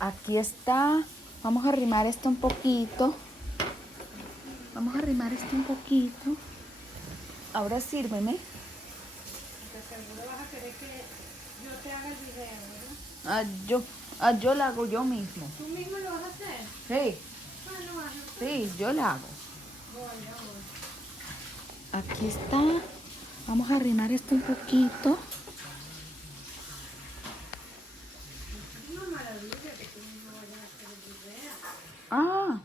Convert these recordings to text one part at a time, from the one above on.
Aquí está. Vamos a arrimar esto un poquito. Vamos a arrimar esto un poquito. Ahora sírveme. De seguro vas a querer que yo te haga el video, ¿verdad? Ah, yo, yo la hago yo mismo. ¿Tú mismo lo vas a hacer? Sí, Bueno, hazlo tú. sí, yo la hago. Voy, ya voy. Aquí está. Vamos a arrimar esto un poquito. Es una maravilla que tú mismo vayas a hacer el video. Ah,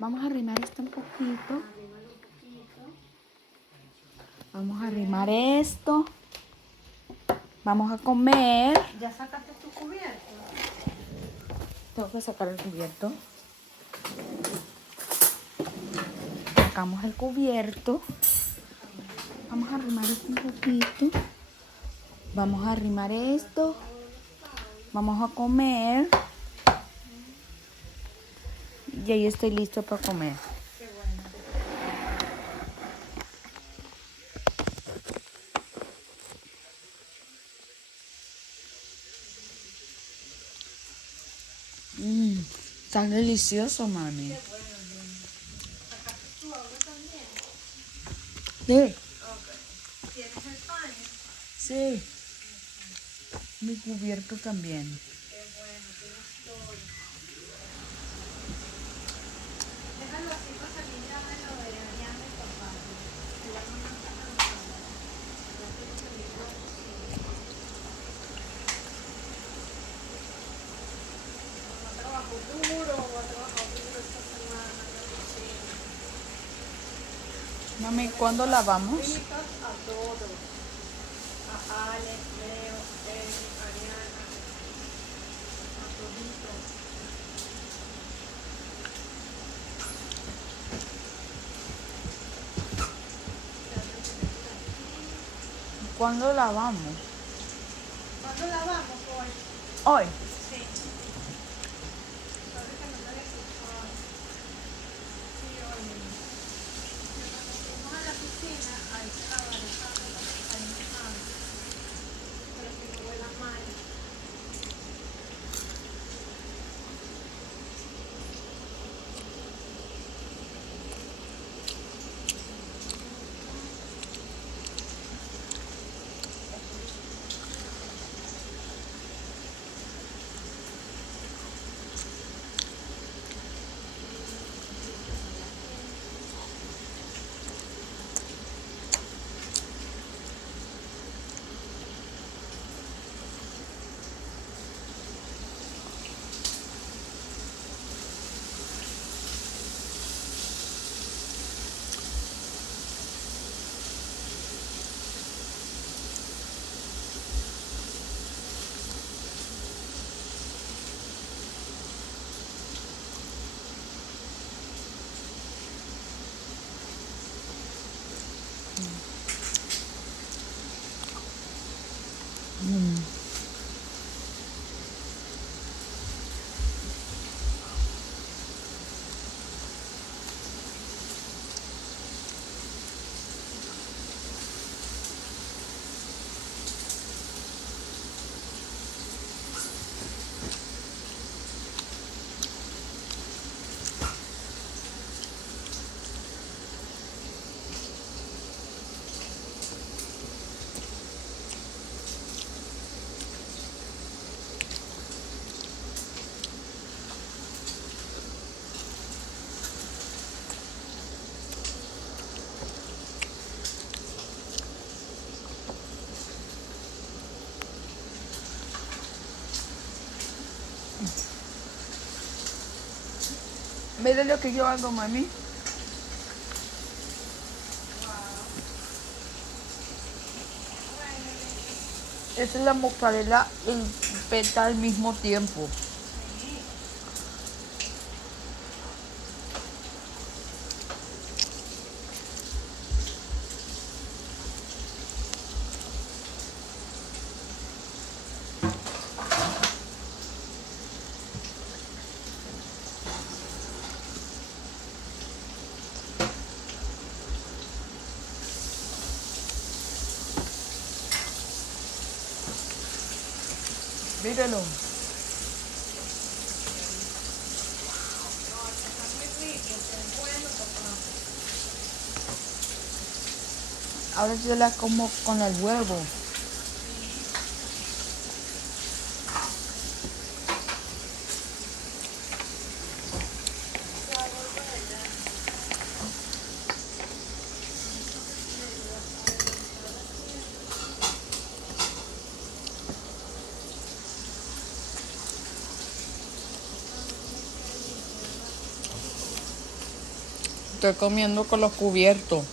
vamos a arrimar esto un poquito. Arrímalo un poquito. Vamos a arrimar esto. Vamos a comer. ¿Ya sacaste tu cubierto? Tengo que sacar el cubierto. Sacamos el cubierto. Vamos a arrimar esto un poquito. Vamos a arrimar esto. Vamos a comer. Y ahí estoy listo para comer. Qué bueno. Está delicioso, mami. Qué bueno, bien. ¿Sacaste tu agua también? Sí, Ok. ¿Tienes el paño? sí. Mi cubierto también. Qué bueno, tienes todo. Déjalo así para salir ya de lo de Ariana y papá. Igual no me está cansado. Ya quiero salir de la cocina. Mamá trabajó duro, voy a trabajar duro esta semana en la cocina. Mami, ¿cuándo lavamos? Fritas a todos. A Alex, Leo, Emi, Ariana, a toditos. Ya terminé por aquí. ¿Cuándo lavamos? ¿Cuándo lavamos hoy? Hoy. Sí. Sorry que no te había escuchado. Sí, hoy mismo. Mientras nos fuimos a la piscina, hay que lavar esa ropa que está mojada. Pero si no huela mal. Mira lo que yo hago, mami. Esa es la mozzarella y peta al mismo tiempo. Míralo. Ahora yo la como con el huevo. Estoy comiendo con los cubiertos.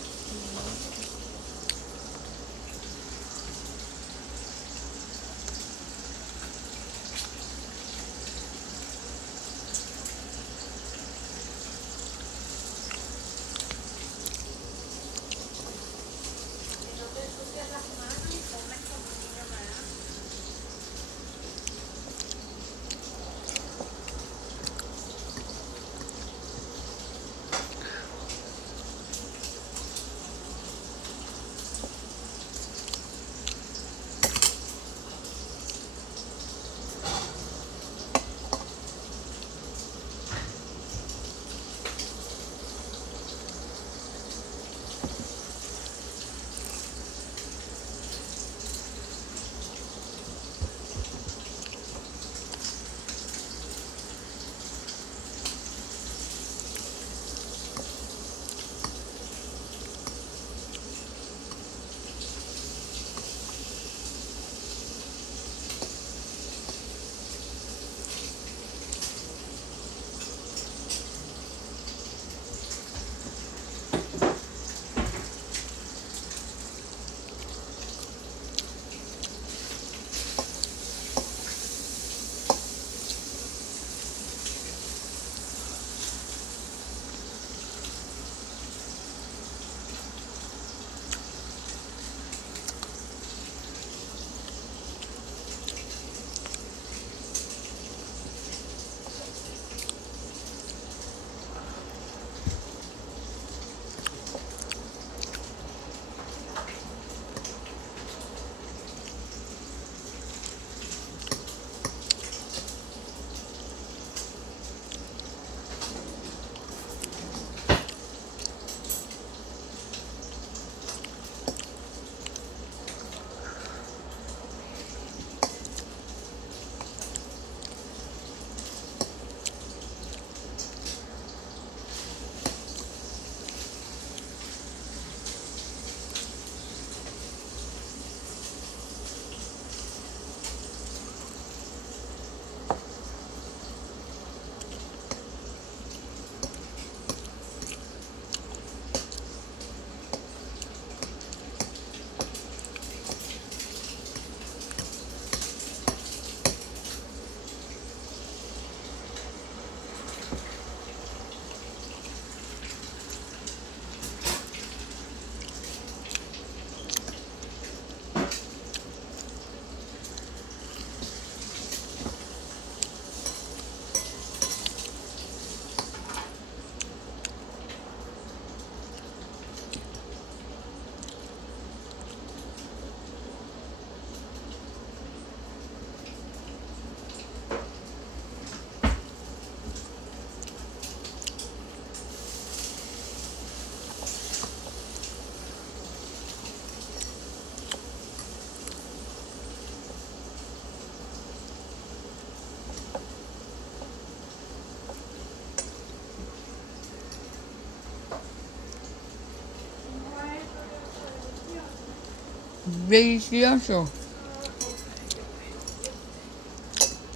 Delicioso.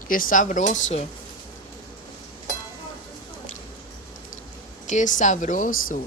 Qué sabroso. Qué sabroso.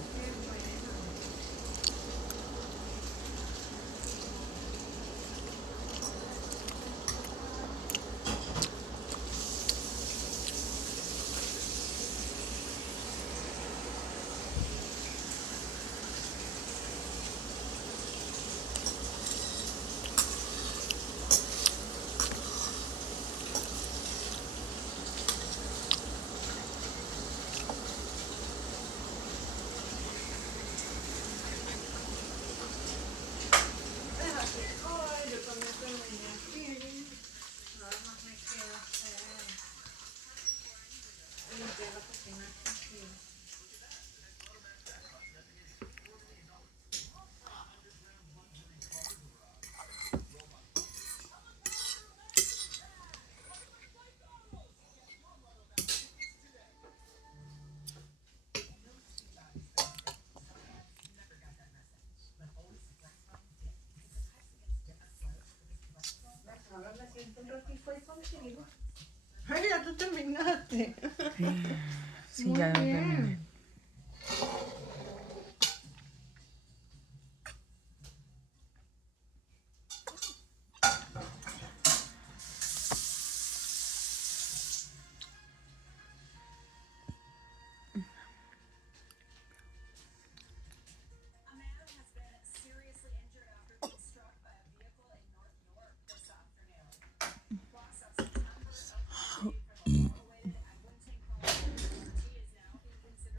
aquí fue contigo. Ay, ya tú terminaste. Sí, Muy ya bien. terminé.